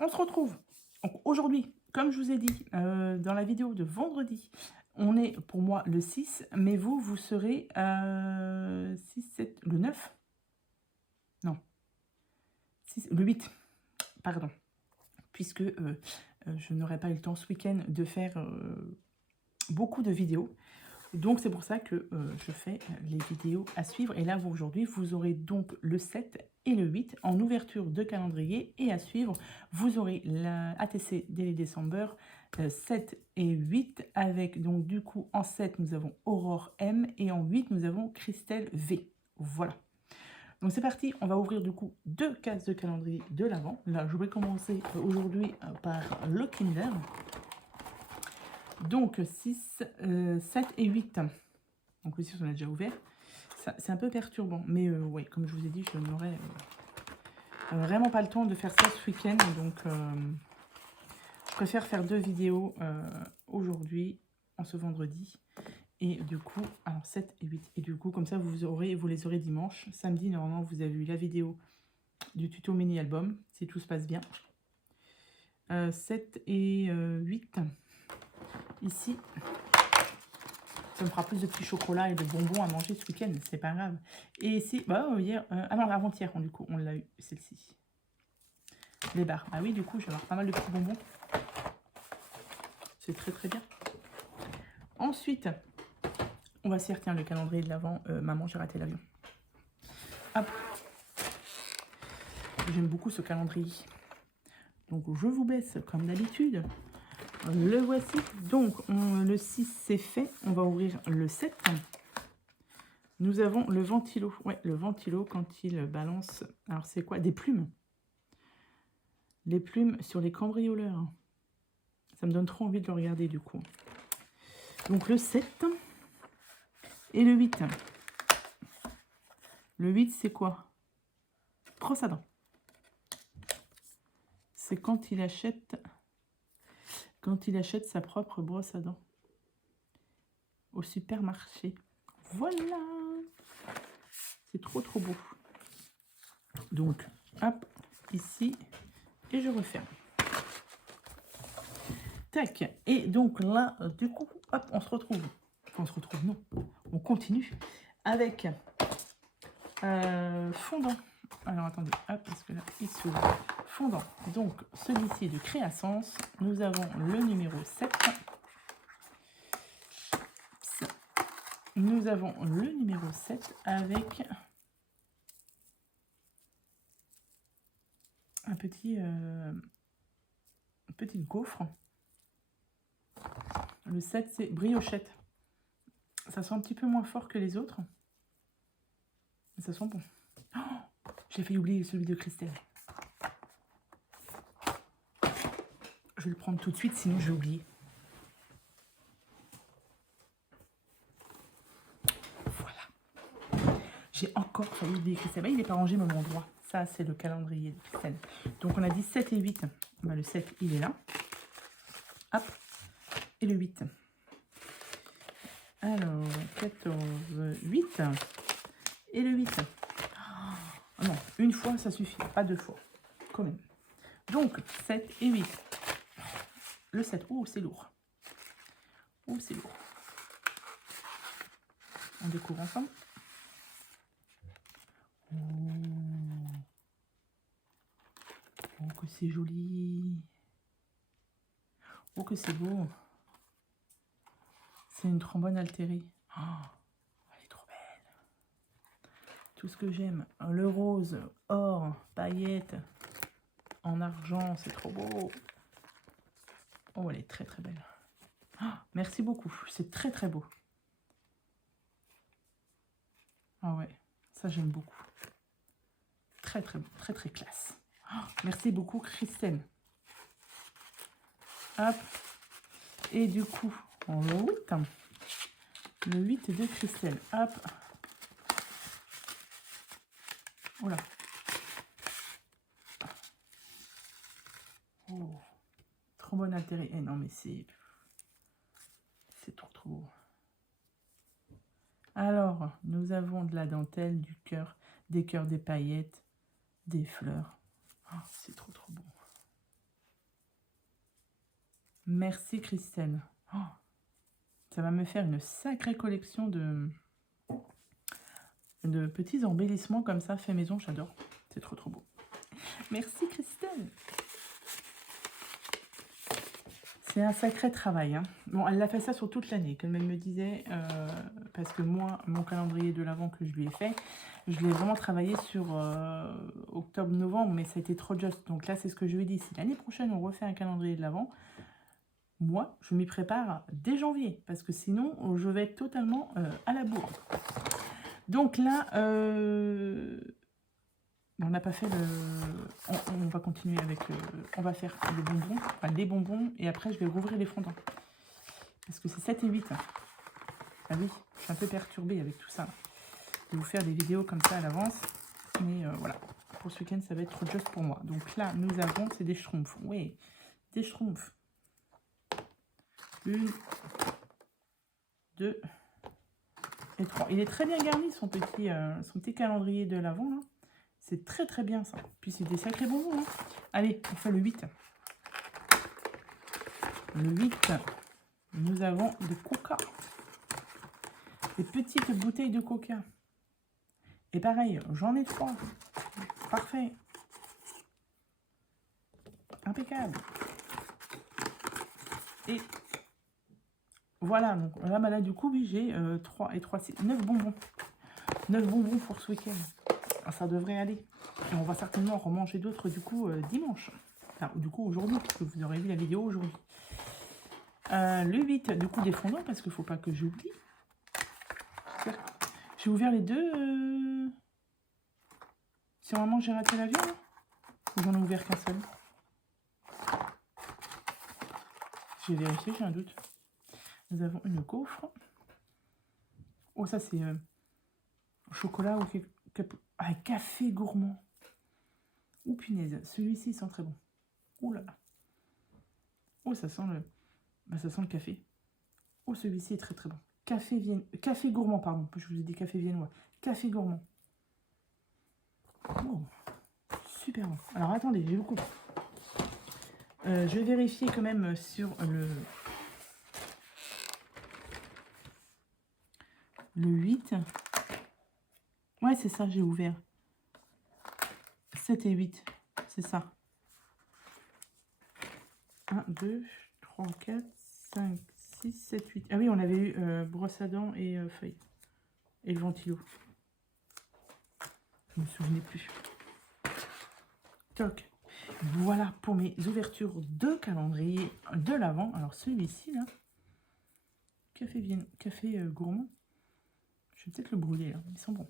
on se retrouve. Donc aujourd'hui, comme je vous ai dit dans la vidéo de vendredi, on est pour moi le 6, mais vous, vous serez 6, 7, le 9. Non, 6, le 8, pardon. Puisque je n'aurai pas eu le temps ce week-end de faire beaucoup de vidéos. Donc c'est pour ça que je fais les vidéos à suivre. Et là, aujourd'hui, vous aurez donc le 7 et le 8 en ouverture de calendrier. Et à suivre, vous aurez la ATC Daily December 7 et 8. Avec donc du coup en 7, nous avons Aurore M. Et en 8, nous avons Christelle V. Voilà. Donc c'est parti, on va ouvrir du coup 2 cases de calendrier de l'Avent. Là, je vais commencer aujourd'hui par le Kinder. Donc 6, 7 et 8. Donc le 6, on a déjà ouvert. C'est un peu perturbant. Mais ouais, comme je vous ai dit, je n'aurai vraiment pas le temps de faire ça ce week-end. Donc je préfère faire 2 vidéos aujourd'hui, en ce vendredi. Et du coup, alors 7 et 8. Et du coup, comme ça, vous les aurez dimanche. Samedi, normalement, vous avez eu la vidéo du tuto mini-album, si tout se passe bien. 7 et 8. Ici, ça me fera plus de petits chocolats et de bonbons à manger ce week-end, c'est pas grave. Et ici, bah, hier, ah non, avant-hier, du coup, on l'a eu, celle-ci. Les barres. Ah oui, du coup, je vais avoir pas mal de petits bonbons. C'est très très bien. Ensuite, on va se tiens, le calendrier de l'Avent. Maman, j'ai raté l'avion. Hop. J'aime beaucoup ce calendrier. Donc, je vous baisse comme d'habitude. Le voici. Donc, le 6, c'est fait. On va ouvrir le 7. Nous avons le ventilo. Ouais, le ventilo, quand il balance... Alors, c'est quoi? Des plumes. Les plumes sur les cambrioleurs. Ça me donne trop envie de le regarder, du coup. Donc, le 7 et le 8. Le 8, c'est quoi? Brosse à dents. C'est quand il achète sa propre brosse à dents au supermarché. Voilà, c'est trop trop beau. Donc hop, ici, et je referme. Tac, et donc là, du coup, hop, on se retrouve, non, on continue avec fondant. Alors attendez, hop, parce que là, il s'ouvre. Fondant, donc celui-ci de Créassence, nous avons le numéro 7. Nous avons le numéro 7 avec un petit petite gaufre. Le 7, c'est briochette. Ça sent un petit peu moins fort que les autres. Mais ça sent bon. Oh, j'ai fait oublier celui de Christelle. Je vais le prendre tout de suite, sinon j'ai oublié. Voilà. J'ai encore failli oublier Christelle. Il n'est pas rangé au même endroit. Ça, c'est le calendrier de Christelle. Donc, on a dit 7 et 8. Ben, le 7, il est là. Hop. Et le 8. Alors, 14, 8. Et le 8. Oh, non, une fois, ça suffit. Pas 2 fois. Quand même. Donc, 7 et 8. Le 7. Oh, c'est lourd. Oh, c'est lourd. On découvre ensemble. Oh, oh que c'est joli. Oh, que c'est beau. C'est une trombone altérée. Oh, elle est trop belle. Tout ce que j'aime. Le rose, or, paillettes, en argent, c'est trop beau. Oh, elle est très très belle. Oh, merci beaucoup. C'est très très beau. Ah ouais, ça j'aime beaucoup. Très très beau, très très classe. Oh, merci beaucoup Christelle. Hop. Et du coup, on le 8. Le 8 de Christelle. Hop. Voilà. Oh. Trop bon intérêt. Eh non, mais c'est trop trop beau. Alors, nous avons de la dentelle, du cœur, des cœurs, des paillettes, des fleurs. Oh, c'est trop trop beau. Merci Christelle. Oh, ça va me faire une sacrée collection de petits embellissements comme ça, fait maison, j'adore. C'est trop trop beau. Merci Christelle. C'est un sacré travail. Hein. Bon, elle a fait ça sur toute l'année, comme elle me disait, parce que moi, mon calendrier de l'Avent que je lui ai fait, je l'ai vraiment travaillé sur octobre-novembre, mais ça a été trop juste. Donc là, c'est ce que je lui ai dit. Si l'année prochaine, on refait un calendrier de l'Avent, moi, je m'y prépare dès janvier, parce que sinon, je vais être totalement à la bourre. Donc là, on n'a pas fait le... On va continuer avec... on va faire les bonbons, enfin des bonbons, et après je vais rouvrir les fondants. Parce que c'est 7 et 8. Ah oui, je suis un peu perturbée avec tout ça. Je vais vous faire des vidéos comme ça à l'avance. Mais voilà, pour ce week-end, ça va être trop juste pour moi. Donc là, nous avons, c'est des schtroumpfs. Oui, des schtroumpfs. 1, 2 et 3. Il est très bien garni, son petit calendrier de l'Avent, là. C'est très très bien ça. Puis c'est des sacrés bonbons. Hein. Allez, on fait le 8. Le 8, nous avons de coca. Des petites bouteilles de coca. Et pareil, j'en ai 3. Parfait. Impeccable. Et voilà, donc là du coup, oui, j'ai 3 et 3, 6, 9 bonbons. 9 bonbons pour ce week-end. Ça devrait aller. Et on va certainement en remanger d'autres du coup dimanche. Enfin, du coup aujourd'hui, puisque vous aurez vu la vidéo aujourd'hui. Le 8, du coup des fondants, parce qu'il ne faut pas que j'oublie. J'ai ouvert les deux. Si vraiment j'ai raté l'avion, ou j'en ai ouvert qu'un seul. J'ai vérifié, j'ai un doute. Nous avons une gaufre. Oh, ça c'est chocolat ou café gourmand. Ouh, punaise, celui-ci sent très bon. Ouh là là. Oh, ça sent le café. Oh, celui-ci est très très bon. Café gourmand, pardon. Je vous ai dit café viennois. Café gourmand. Oh, super bon. Alors attendez, j'ai beaucoup. Je vais vérifier quand même sur le 8. Ouais, c'est ça, j'ai ouvert. 7 et 8, c'est ça. 1, 2, 3, 4, 5, 6, 7, 8. Ah oui, on avait eu brosse à dents et feuilles. Et le ventilo. Je ne me souvenais plus. Toc. Voilà pour mes ouvertures de calendrier de l'Avent. Alors celui-ci, là, café gourmand. Je vais peut-être le brûler, là. Ils sont bons.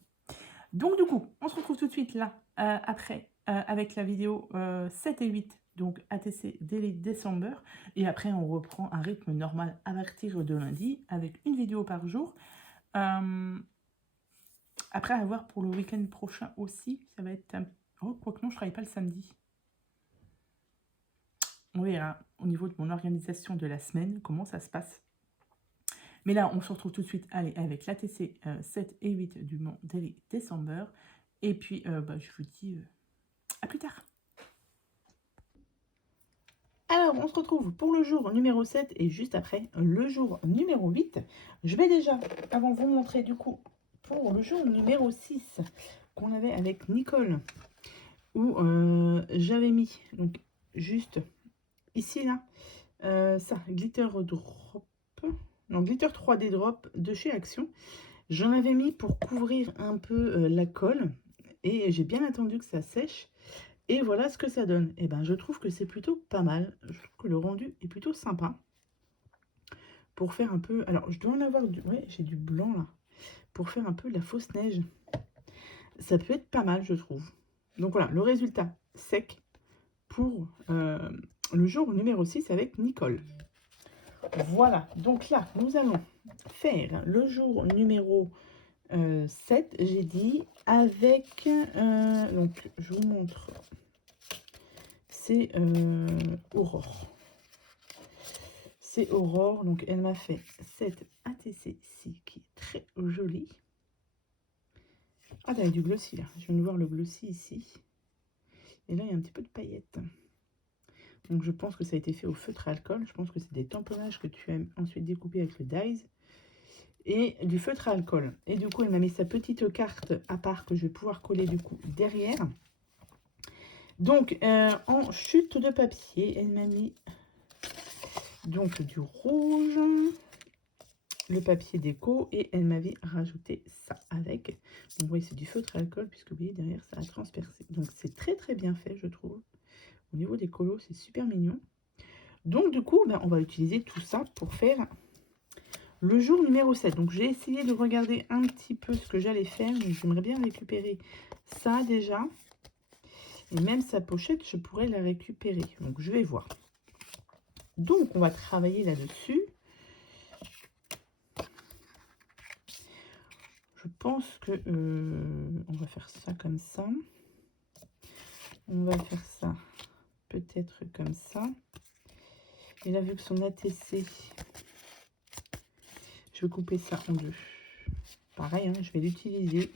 Donc du coup, on se retrouve tout de suite là, après, avec la vidéo 7 et 8, donc ATC Daily December. Et après, on reprend un rythme normal à partir de lundi, avec une vidéo par jour. Après, à voir pour le week-end prochain aussi, ça va être... Oh, quoique non, je ne travaille pas le samedi. On verra au niveau de mon organisation de la semaine, comment ça se passe. Mais là, on se retrouve tout de suite avec l'ATC 7 et 8 du Mont Daily December. Et puis, je vous dis à plus tard. Alors, on se retrouve pour le jour numéro 7 et juste après le jour numéro 8. Je vais déjà, avant vous montrer du coup, pour le jour numéro 6 qu'on avait avec Nicole, où j'avais mis, donc juste ici, là, ça, Glitter Drop, non, Glitter 3D Drop de chez Action. J'en avais mis pour couvrir un peu la colle et j'ai bien attendu que ça sèche. Et voilà ce que ça donne. Et ben, je trouve que c'est plutôt pas mal. Je trouve que le rendu est plutôt sympa. Pour faire un peu... Alors, je dois en avoir du... Ouais, j'ai du blanc là. Pour faire un peu la fausse neige. Ça peut être pas mal, je trouve. Donc voilà, le résultat sec pour le jour numéro 6 avec Nicole. Voilà, donc là, nous allons faire le jour numéro 7, j'ai dit, avec... donc, je vous montre... C'est Aurore. C'est Aurore, donc elle m'a fait cette ATC ici qui est très jolie. Ah, il y a du glossy là. Je viens de voir le glossy ici. Et là, il y a un petit peu de paillettes. Donc je pense que ça a été fait au feutre à alcool. Je pense que c'est des tamponnages que tu as ensuite découpés avec le dies. Et du feutre à alcool. Et du coup, elle m'a mis sa petite carte à part que je vais pouvoir coller du coup derrière. Donc, en chute de papier, elle m'a mis donc du rouge, le papier déco, et elle m'avait rajouté ça avec. Donc oui, c'est du feutre à alcool, puisque vous voyez derrière, ça a transpercé. Donc c'est très très bien fait, je trouve. Au niveau des colos, c'est super mignon. Donc du coup, ben, on va utiliser tout ça pour faire le jour numéro 7. Donc j'ai essayé de regarder un petit peu ce que j'allais faire, mais j'aimerais bien récupérer ça déjà. Et même sa pochette, je pourrais la récupérer. Donc je vais voir. Donc on va travailler là-dessus. Je pense que on va faire ça comme ça. On va faire ça peut-être comme ça. Et là, vu que son ATC, je vais couper ça en deux. Pareil, hein, je vais l'utiliser.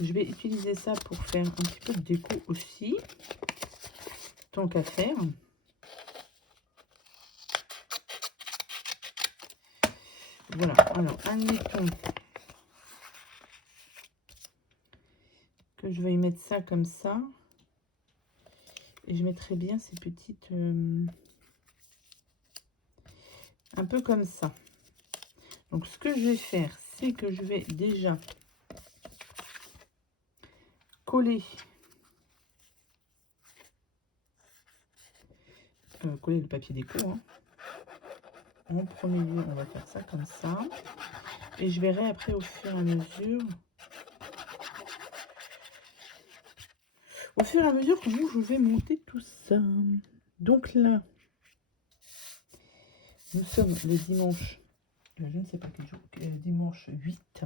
Je vais utiliser ça pour faire un petit peu de déco aussi. Tant qu'à faire. Voilà, alors admettons que je vais y mettre ça comme ça. Et je mettrai bien ces petites... un peu comme ça. Donc ce que je vais faire, c'est que je vais déjà coller le papier déco. Hein. En premier lieu, on va faire ça comme ça. Et je verrai après au fur et à mesure. Au fur et à mesure comment je vais monter tout ça. Donc là, nous sommes le dimanche, je ne sais pas quel jour, dimanche 8.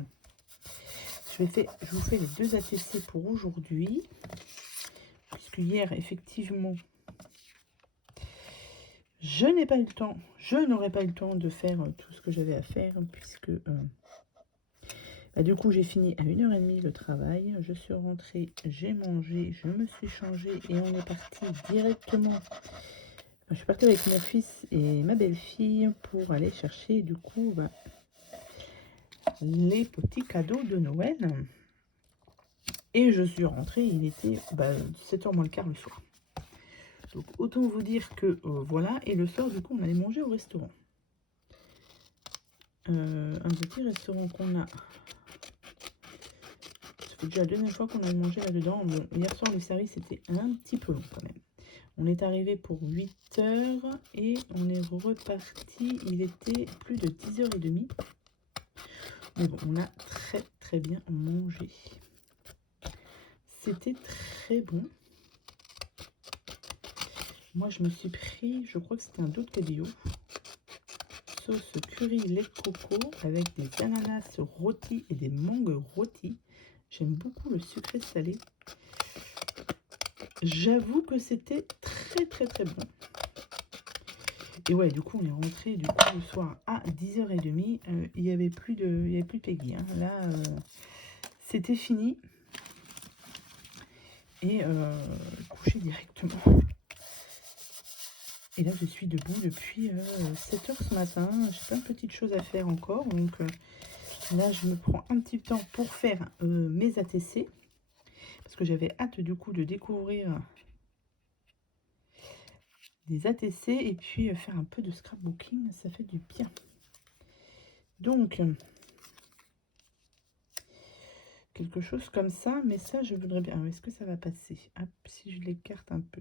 Je vous fais les deux ATC pour aujourd'hui. Puisque hier, effectivement, je n'ai pas eu le temps, je n'aurais pas eu le temps de faire tout ce que j'avais à faire, puisque du coup j'ai fini à 1h30 le travail, je suis rentrée, j'ai mangé, je me suis changée et on est parti directement. Je suis partie avec mon fils et ma belle-fille pour aller chercher du coup les petits cadeaux de Noël. Et je suis rentrée, il était 17h moins le quart le soir. Donc autant vous dire que voilà, et le soir du coup on allait manger au restaurant. Un petit restaurant qu'on a. Ça fait déjà la deuxième fois qu'on a mangé là-dedans. Bon, hier soir le service était un petit peu long quand même. On est arrivé pour 8h et on est reparti, il était plus de 10h30. Mais bon, on a très très bien mangé. C'était très bon. Moi, je me suis pris, je crois que c'était un dos de cabillaud. Sauce curry lait de coco avec des ananas rôtis et des mangues rôtis. J'aime beaucoup le sucré salé. J'avoue que c'était très très très bon. Et ouais, du coup, on est rentré du coup le soir à 10h30. Il n'y avait plus de Peggy. Hein. Là, c'était fini. Et couché directement. Et là, je suis debout depuis 7h ce matin. J'ai plein de petites choses à faire encore. Donc là, je me prends un petit temps pour faire mes ATC. Parce que j'avais hâte du coup de découvrir des ATC. Et puis faire un peu de scrapbooking. Ça fait du bien. Donc, quelque chose comme ça. Mais ça, je voudrais bien... Est-ce que ça va passer? Hop, si je l'écarte un peu.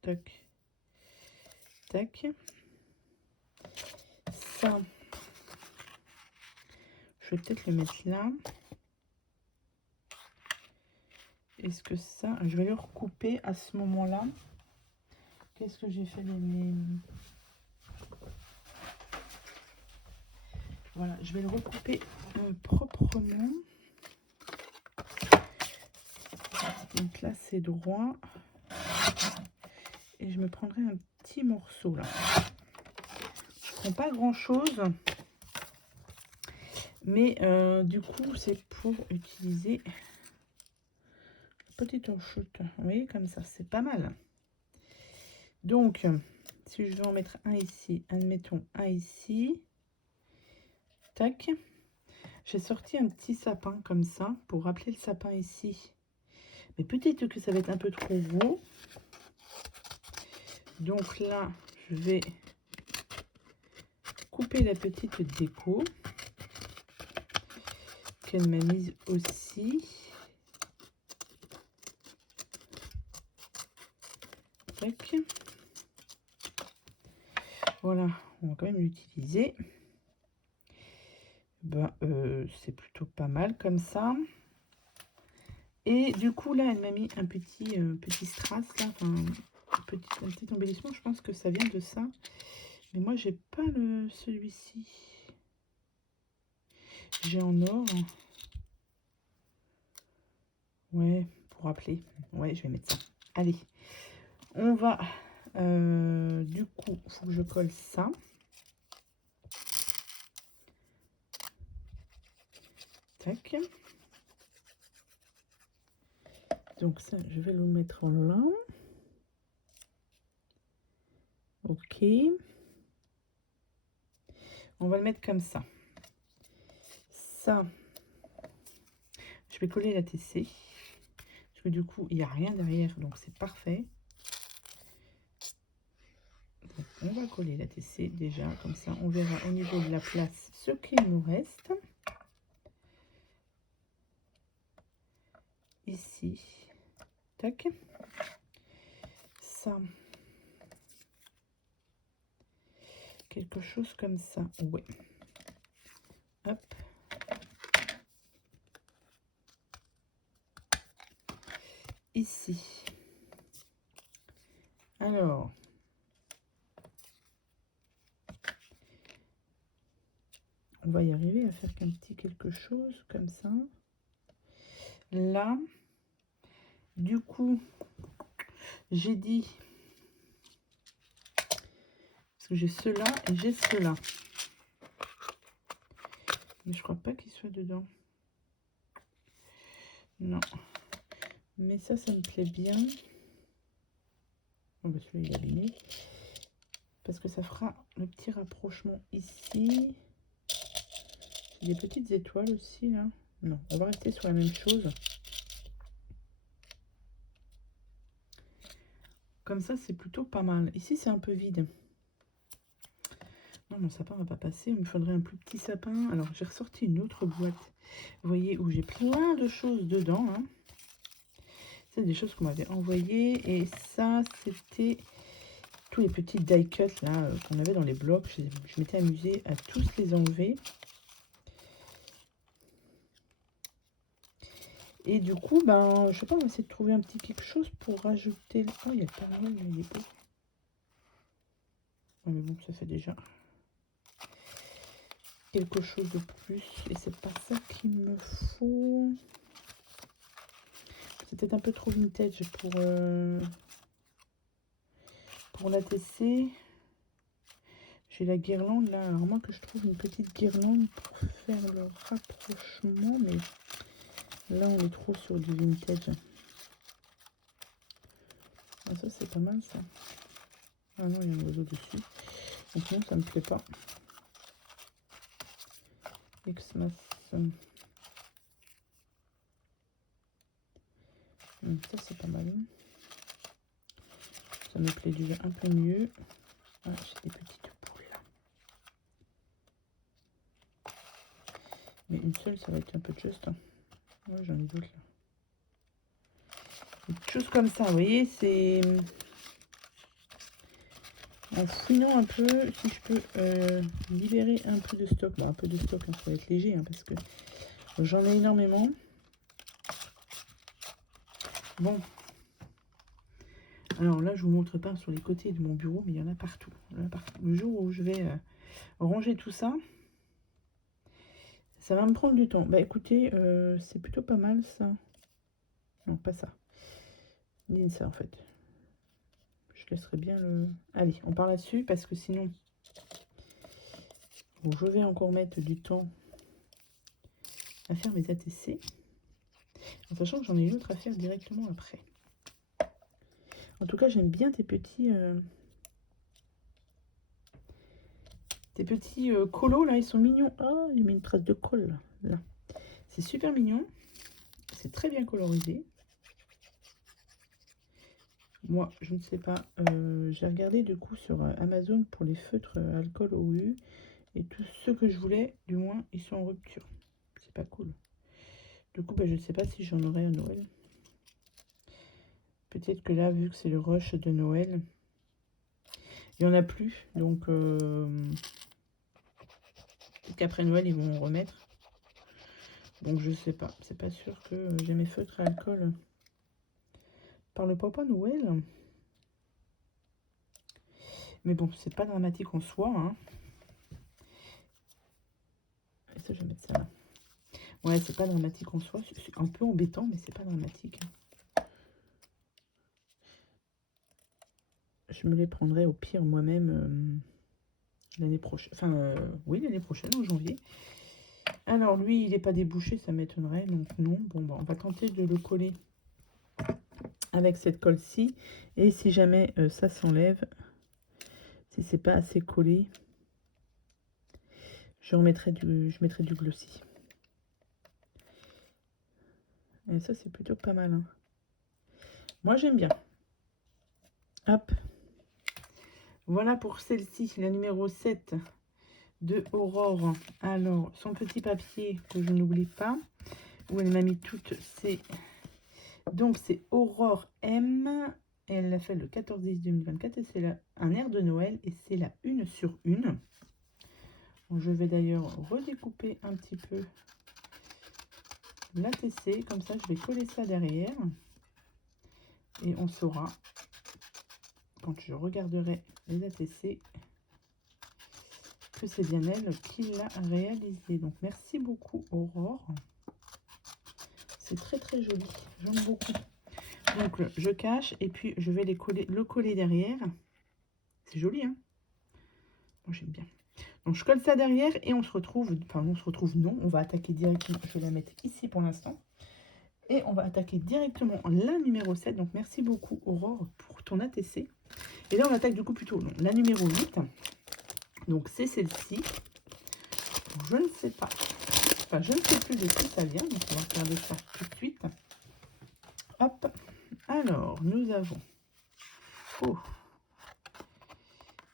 Tac. Tac. Ça, je vais peut-être le mettre là. Est-ce que ça, je vais le recouper à ce moment-là. Qu'est-ce que j'ai fait Voilà, je vais le recouper proprement. Donc là, c'est droit. Et je me prendrai un petit morceau là. Je prends pas grand-chose. Mais du coup, c'est pour utiliser petite enchute. Vous voyez, comme ça, c'est pas mal. Donc, si je veux en mettre un ici, admettons un ici. Tac. J'ai sorti un petit sapin comme ça pour rappeler le sapin ici. Mais peut-être que ça va être un peu trop gros. Donc là, je vais couper la petite déco qu'elle m'a mise aussi. Tac. Voilà, on va quand même l'utiliser. Ben, c'est plutôt pas mal comme ça. Et du coup, là, elle m'a mis un petit strass, là, enfin, un petit embellissement. Je pense que ça vient de ça. Mais moi, j'ai pas celui-ci. J'ai en or. Ouais, pour rappeler. Ouais, je vais mettre ça. Allez, on va... du coup, il faut que je colle ça. Tac. Donc ça, je vais le mettre là. Ok. On va le mettre comme ça. Ça, je vais coller la TC. Parce que du coup, il n'y a rien derrière, donc c'est parfait. Donc, on va coller la TC déjà, comme ça, on verra au niveau de la place ce qu'il nous reste. Ici. Tac. Ça. Quelque chose comme ça. Ouais. Hop. Ici. Alors. On va y arriver à faire qu'un petit quelque chose comme ça. Là. Du coup, j'ai dit... Parce que j'ai cela et j'ai cela. Mais je crois pas qu'il soit dedans. Non. Mais ça me plaît bien. Oh, bah celui-là, il est abîmé. Parce que ça fera le petit rapprochement ici. J'ai des petites étoiles aussi, là. Non, on va rester sur la même chose. Comme ça, c'est plutôt pas mal. Ici, c'est un peu vide. Non, mon sapin va pas passer. Il me faudrait un plus petit sapin. Alors, j'ai ressorti une autre boîte. Vous voyez, où j'ai plein de choses dedans. Hein. C'est des choses qu'on m'avait envoyées. Et ça, c'était tous les petits die cuts là qu'on avait dans les blocs. Je m'étais amusée à tous les enlever. Et du coup, ben, je sais pas, on va essayer de trouver un petit quelque chose pour rajouter... Oh, il y a le Père Noël, il est beau. Oh, mais bon, ça fait déjà quelque chose de plus. Et c'est pas ça qu'il me faut. C'est peut-être un peu trop vintage pour la TC. J'ai la guirlande là. Alors moi que je trouve une petite guirlande pour faire le rapprochement. Mais là, on est trop sur du vintage. Ah, ça, c'est pas mal ça. Ah non, il y a un oiseau dessus. Donc non, ça me plaît pas. Xmas. Ça, c'est pas mal. Ça me plaît déjà un peu mieux. Ah, j'ai des petites boules là. Mais une seule, ça va être un peu juste. Hein. Ouais, j'en ai d'autres là. Une chose comme ça, vous voyez, c'est... En fouillant un peu, si je peux libérer un peu de stock. Bon, un peu de stock, hein, ça va être léger, hein, parce que j'en ai énormément. Bon. Alors là, je vous montre pas sur les côtés de mon bureau, mais il y en a partout. Le jour où je vais ranger tout ça, ça va me prendre du temps. Bah écoutez, c'est plutôt pas mal ça. Non, pas ça. Ni ça en fait. Je laisserai bien le... Allez, on part là-dessus parce que sinon... Bon, je vais encore mettre du temps à faire mes ATC. En sachant que j'en ai une autre à faire directement après. En tout cas, j'aime bien tes petits colos là, ils sont mignons. Oh, il met une trace de colle là. C'est super mignon. C'est très bien colorisé. Moi, je ne sais pas. J'ai regardé du coup sur Amazon pour les feutres alcool OU. Et tous ceux que je voulais, du moins, ils sont en rupture. C'est pas cool. Du coup, bah, je ne sais pas si j'en aurai à Noël. Peut-être que là, vu que c'est le rush de Noël, il n'y en a plus. Donc, peut-être qu'après Noël, ils vont en remettre. Donc, je sais pas. C'est pas sûr que j'ai mes feutres à alcool par le Papa Noël. Mais bon, c'est pas dramatique en soi. Hein. Et ça, je vais mettre ça là. Ouais, c'est pas dramatique en soi. C'est un peu embêtant, mais c'est pas dramatique. Je me les prendrai au pire moi-même l'année prochaine. Enfin, oui, l'année prochaine, en janvier. Alors, lui, il n'est pas débouché, ça m'étonnerait. Donc, non. Bon, bah, on va tenter de le coller avec cette colle-ci. Et si jamais ça s'enlève, si c'est pas assez collé, je mettrai du glossy. Et ça, c'est plutôt pas mal. Hein. Moi, j'aime bien. Hop. Voilà pour celle-ci, la numéro 7 de Aurore. Alors, son petit papier que je n'oublie pas, où elle m'a mis toutes ces... Donc, c'est Aurore M. Elle l'a fait le 14-10-2024 et c'est un air de Noël et c'est la 1 sur 1. Je vais d'ailleurs redécouper un petit peu l'ATC, comme ça je vais coller ça derrière et on saura quand je regarderai les ATC que c'est bien elle qui l'a réalisé. Donc merci beaucoup Aurore, c'est très très joli, j'aime beaucoup. Donc je cache et puis je vais le coller derrière. C'est joli hein, moi j'aime bien. Donc je colle ça derrière et on se retrouve, enfin on se retrouve non, on va attaquer directement, je vais la mettre ici pour l'instant. Et on va attaquer directement la numéro 7. Donc merci beaucoup Aurore pour ton ATC. Et là on attaque du coup plutôt non, la numéro 8. Donc c'est celle-ci. Je ne sais pas. Enfin je ne sais plus de qui ça vient. Donc on va regarder ça tout de suite. Hop. Alors nous avons. Oh.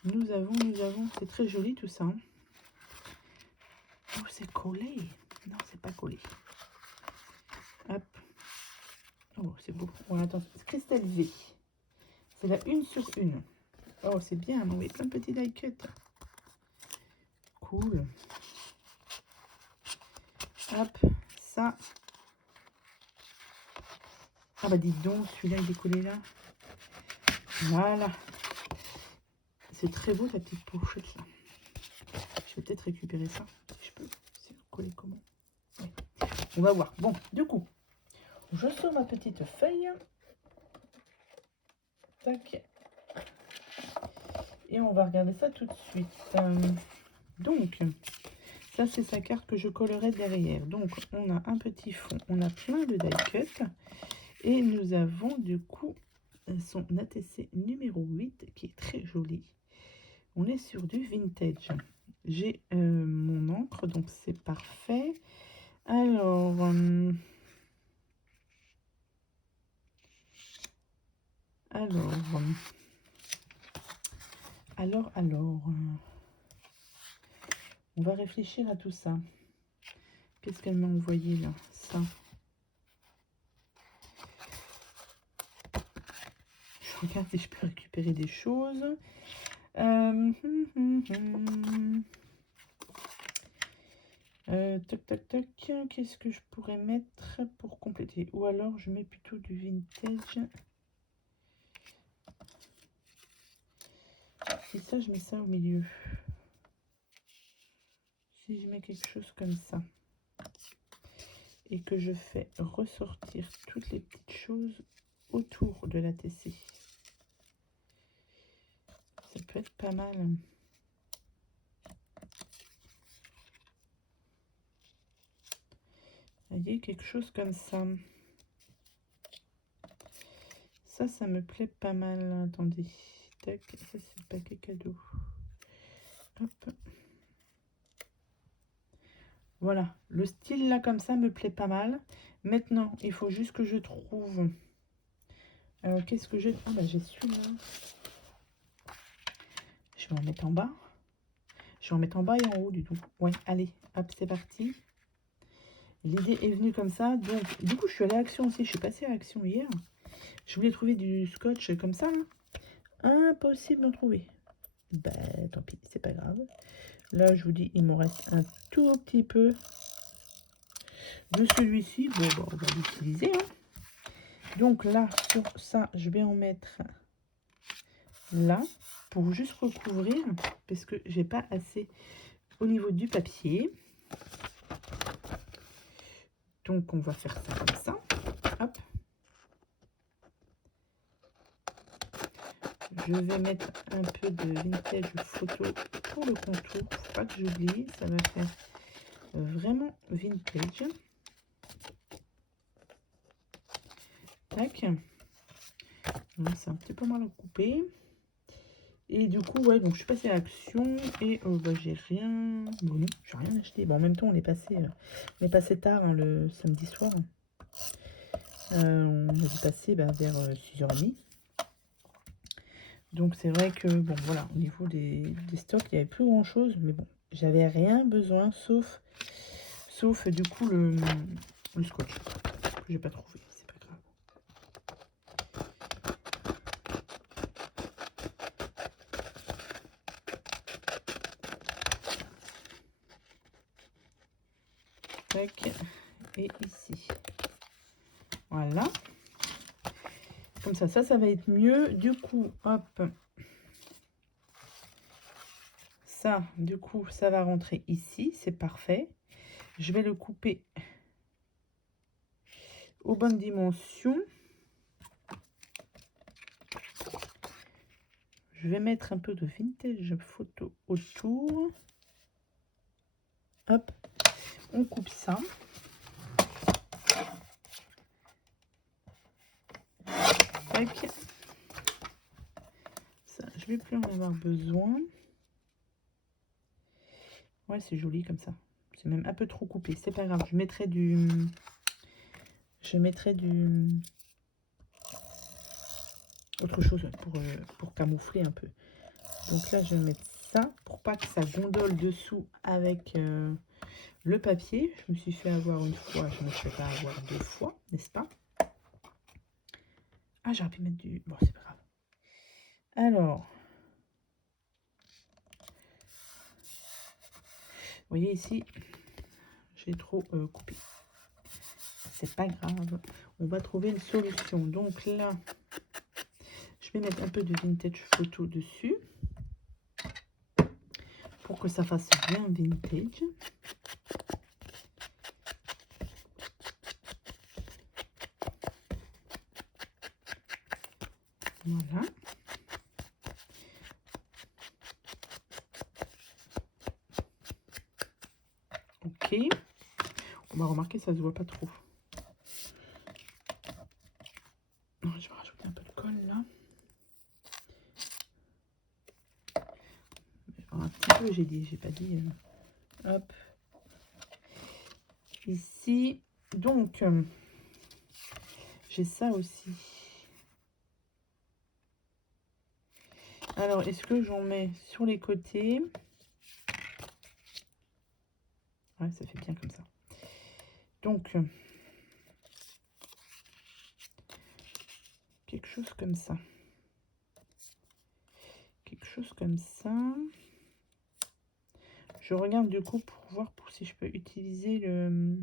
Nous avons. C'est très joli tout ça. Hein. Oh c'est collé. Non c'est pas collé. Hop. Oh c'est beau. On attend. C'est cristallisé. C'est la 1 sur 1. Oh, c'est bien, on met plein de petits die cuts. Cool. Hop, ça. Ah bah dites donc, celui-là, il est collé là. Voilà. C'est très beau, ta petite pochette là. Je vais peut-être récupérer ça, si je peux. C'est collé comment? Ouais. On va voir. Bon, du coup, je sors ma petite feuille. Tac. Et on va regarder ça tout de suite. Donc, ça c'est sa carte que je collerai derrière. Donc, on a un petit fond, on a plein de die cut. Et nous avons du coup son ATC numéro 8 qui est très joli. On est sur du vintage. J'ai mon encre, donc c'est parfait. Alors... on va réfléchir à tout ça. Qu'est-ce qu'elle m'a envoyé là? Ça. Je regarde si je peux récupérer des choses. Toc toc toc. Qu'est-ce que je pourrais mettre pour compléter? Ou alors je mets plutôt du vintage. Et ça, je mets ça au milieu. Si je mets quelque chose comme ça et que je fais ressortir toutes les petites choses autour de la TC, ça peut être pas mal. Vous voyez, quelque chose comme ça. Ça me plaît pas mal. Attendez. Tac, ça c'est le paquet cadeau. Hop. Voilà, le style là comme ça me plaît pas mal. Maintenant, il faut juste que je trouve... qu'est-ce que j'ai? Ah bah j'ai celui-là. Je vais en mettre en bas. Je vais en mettre en bas et en haut du tout. Ouais, allez, hop, c'est parti. L'idée est venue comme ça. Donc, du coup, je suis allée à Action aussi. Je suis passée à Action hier. Je voulais trouver du scotch comme ça. Là. Impossible d'en trouver. Bah, tant pis, c'est pas grave. Là, je vous dis, il me reste un tout petit peu de celui-ci. Bon, bah, on va l'utiliser. Hein. Donc là, sur ça, je vais en mettre là pour juste recouvrir parce que j'ai pas assez au niveau du papier. Donc, on va faire ça comme ça. Hop. Je vais mettre un peu de vintage photo pour le contour. Faut pas que j'oublie, ça va faire vraiment vintage. Tac. C'est un petit peu mal coupé. Et du coup, ouais, donc je suis passée à Action et bah, j'ai rien. Bon, non, j'ai rien acheté. Bon, en même temps, on est passé tard hein, le samedi soir. On a dû passer vers 6h30. Donc c'est vrai que, bon voilà, au niveau des stocks, il n'y avait plus grand chose, mais bon, j'avais rien besoin, sauf du coup le scotch, que j'ai pas trouvé, c'est pas grave. Tac, et ici. Voilà. Comme ça va être mieux. Du coup, hop. Ça, du coup, ça va rentrer ici, c'est parfait. Je vais le couper aux bonnes dimensions. Je vais mettre un peu de vintage photo autour. Hop, on coupe ça. Tac. Ça, je vais plus en avoir besoin. Ouais, c'est joli comme ça. C'est même un peu trop coupé. C'est pas grave. Je mettrai du... autre chose pour camoufler un peu. Donc là, je vais mettre ça pour pas que ça gondole dessous avec le papier. Je me suis fait avoir une fois. Je ne me fais pas avoir deux fois, n'est-ce pas? Ah, j'aurais pu mettre du... Bon, c'est pas grave. Alors... Vous voyez ici, j'ai trop coupé. C'est pas grave. On va trouver une solution. Donc là... Je vais mettre un peu de vintage photo dessus pour que ça fasse bien vintage. Voilà. Ok. On va remarquer, ça se voit pas trop. Je vais rajouter un peu de colle là. Un petit peu, j'ai pas dit. Hop. Ici. Donc, j'ai ça aussi. Alors, est-ce que j'en mets sur les côtés? Ouais, ça fait bien comme ça. Donc, quelque chose comme ça. Quelque chose comme ça. Je regarde du coup pour voir si je peux utiliser le...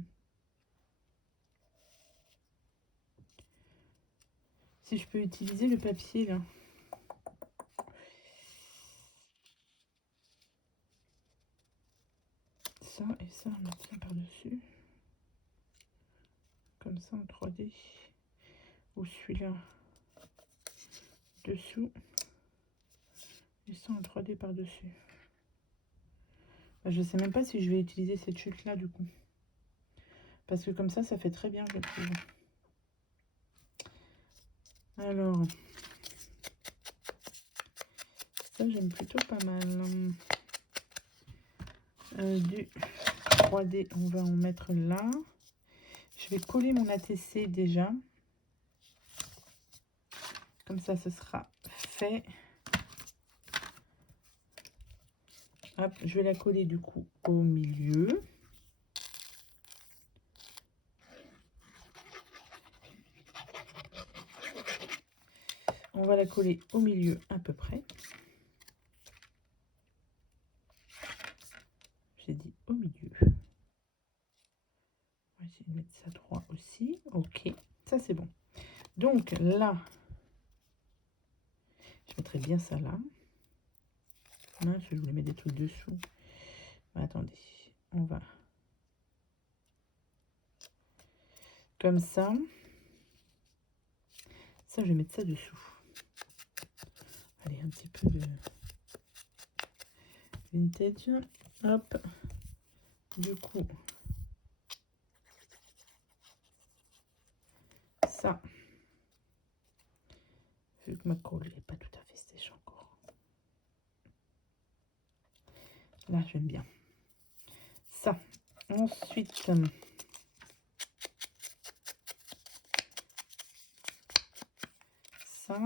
Si je peux utiliser le papier là. Ça et ça, on met ça par-dessus. Comme ça en 3D. Ou celui-là dessous. Et ça en 3D par-dessus. Je sais même pas si je vais utiliser cette chute là du coup. Parce que comme ça fait très bien je trouve. Alors, ça, j'aime plutôt pas mal. Du 3D, on va en mettre là. Je vais coller mon ATC déjà. Comme ça, ce sera fait. Hop, je vais la coller du coup au milieu. On va la coller au milieu à peu près. J'ai dit au milieu. On va essayer de mettre ça droit aussi. Ok, ça c'est bon. Donc là, je mettrai bien ça là. Mince, je voulais mettre des trucs dessous. Attendez, on va comme ça. Ça, je vais mettre ça dessous. Allez, un petit peu de vintage. Hop. Du coup, ça. Vu que ma colle n'est pas tout à fait sèche encore. Là, j'aime bien. Ça. Ensuite, ça. Ça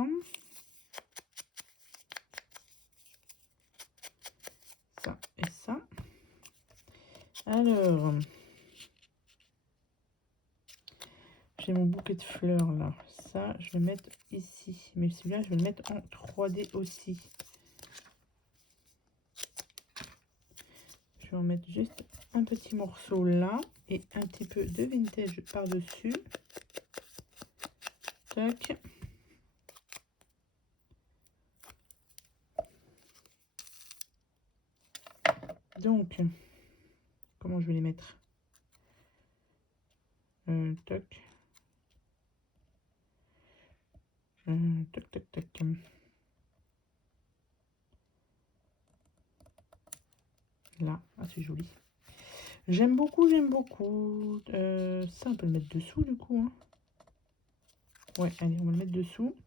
et ça. Alors, j'ai mon bouquet de fleurs là. Ça, je vais mettre ici. Mais celui-là, je vais le mettre en 3D aussi. Je vais en mettre juste un petit morceau là. Et un petit peu de vintage par-dessus. Tac. Donc, comment je vais les mettre? Tac. Tac, tac, tac. Là, ah, c'est joli. J'aime beaucoup, j'aime beaucoup. Ça, on peut le mettre dessous, du coup. Hein. Ouais, allez, on va le mettre dessous.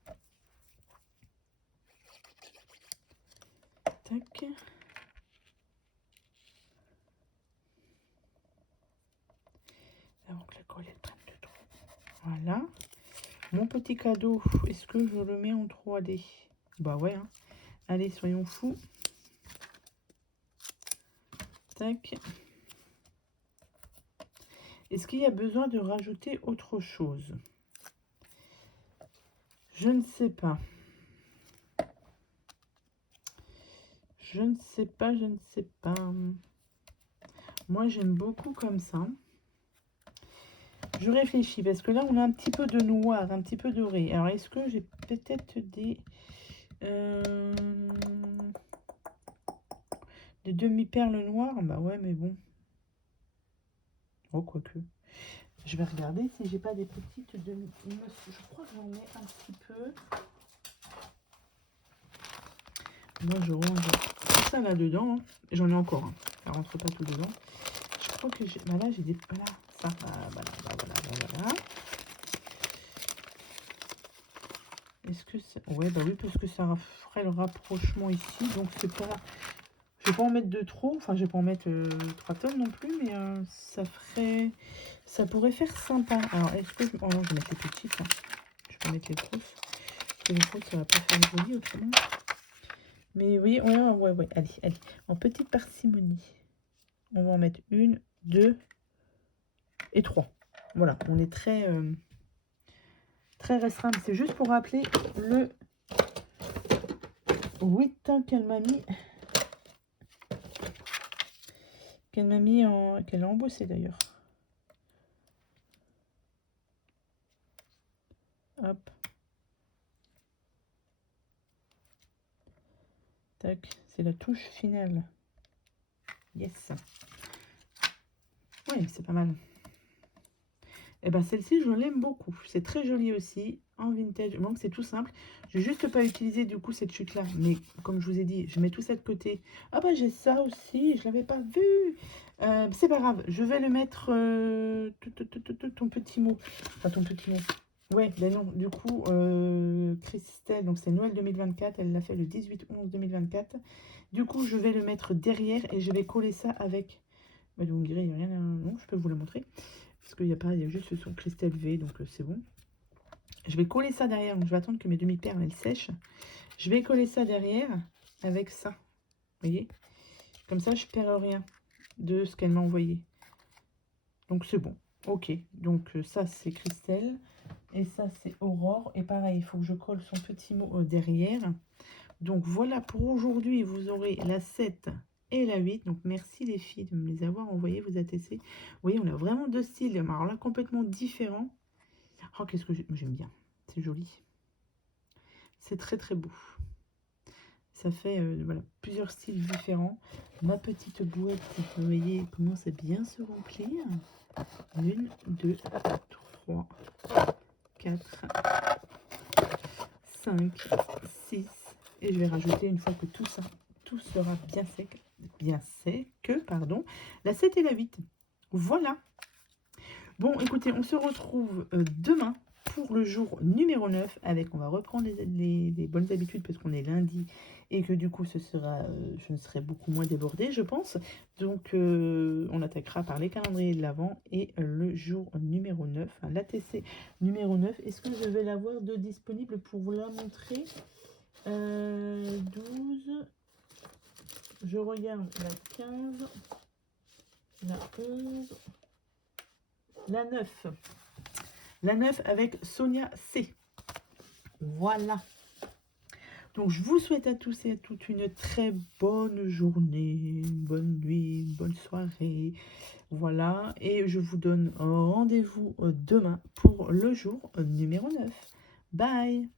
Tac. Avant que la colle, elle prenne de trop. Voilà. Mon petit cadeau, est-ce que je le mets en 3D? Bah ouais. Hein. Allez, soyons fous. Tac. Est-ce qu'il y a besoin de rajouter autre chose? Je ne sais pas. Je ne sais pas, je ne sais pas. Moi, j'aime beaucoup comme ça. Je réfléchis parce que là, on a un petit peu de noir, un petit peu doré. Alors, est-ce que j'ai peut-être des demi-perles noires? Bah ouais, mais bon. Oh, quoique. Je vais regarder si j'ai pas des petites demi... Je crois que j'en ai un petit peu. Moi, je range tout ça là-dedans. Hein. J'en ai encore. Hein. Ça rentre pas tout dedans. Je crois que j'ai... Bah là, j'ai des... Voilà, ça. Voilà. Est-ce que c'est... Ouais, bah oui, parce que ça ferait le rapprochement ici. Donc, c'est pas... Je vais pas en mettre de trop. Enfin, je vais pas en mettre 3 tonnes non plus. Mais ça ferait... Ça pourrait faire sympa. Alors, est-ce que... Oh non, je vais mettre les petites. Hein. Je vais mettre les grosses. Parce que les grosses, ça va pas faire joli autrement. Mais oui, ouais. Allez. En petite parcimonie. On va en mettre 1, 2 et 3. Voilà, on est très restreint. C'est juste pour rappeler le 8 qu'elle m'a mis. Qu'elle a embossé d'ailleurs. Hop. Tac, c'est la touche finale. Yes. Oui, c'est pas mal. Et ben celle-ci, je l'aime beaucoup. C'est très joli aussi, en vintage. Donc c'est tout simple. Je vais juste pas utiliser du coup cette chute-là. Mais comme je vous ai dit, je mets tout ça de côté. Ah bah j'ai ça aussi, je l'avais pas vu. C'est pas grave, je vais le mettre ton petit mot. Enfin ton petit mot. Ouais, ben non, du coup, Christelle, donc c'est Noël 2024, elle l'a fait le 18/11/2024. Du coup, je vais le mettre derrière et je vais coller ça avec... Bah, vous me direz, il n'y a rien à... Non, je peux vous le montrer. Parce qu'il n'y a pas, il y a juste son Christelle V, donc c'est bon. Je vais coller ça derrière, donc je vais attendre que mes demi-perles, elles sèchent. Je vais coller ça derrière avec ça, vous voyez. Comme ça, je ne perds rien de ce qu'elle m'a envoyé. Donc c'est bon. Ok, donc ça c'est Christelle. Et ça c'est Aurore. Et pareil, il faut que je colle son petit mot derrière. Donc voilà pour aujourd'hui. Vous aurez la 7 et la 8. Donc merci les filles de me les avoir envoyées, vous ATC. Vous voyez, on a vraiment deux styles. Alors là, complètement différents. Oh, qu'est-ce que j'aime bien. C'est joli. C'est très très beau. Ça fait voilà, plusieurs styles différents. Ma petite boîte, vous voyez, commence à bien se remplir. 1, 2, 3, 4, 5, 6. Et je vais rajouter, une fois que tout ça, tout sera bien sec, pardon, la 7 et la 8. Voilà. Bon, écoutez, on se retrouve demain pour le jour numéro 9 avec, on va reprendre les bonnes habitudes parce qu'on est lundi et que du coup ce sera, je ne serai beaucoup moins débordée je pense. Donc on attaquera par les calendriers de l'Avent et le jour numéro 9, l'ATC numéro 9. Est-ce que je vais l'avoir de disponible pour vous la montrer? 12, je regarde la 15, la 11, la 9. La 9 avec Sonia C. Voilà. Donc, je vous souhaite à tous et à toutes une très bonne journée, une bonne nuit, une bonne soirée. Voilà. Et je vous donne rendez-vous demain pour le jour numéro 9. Bye!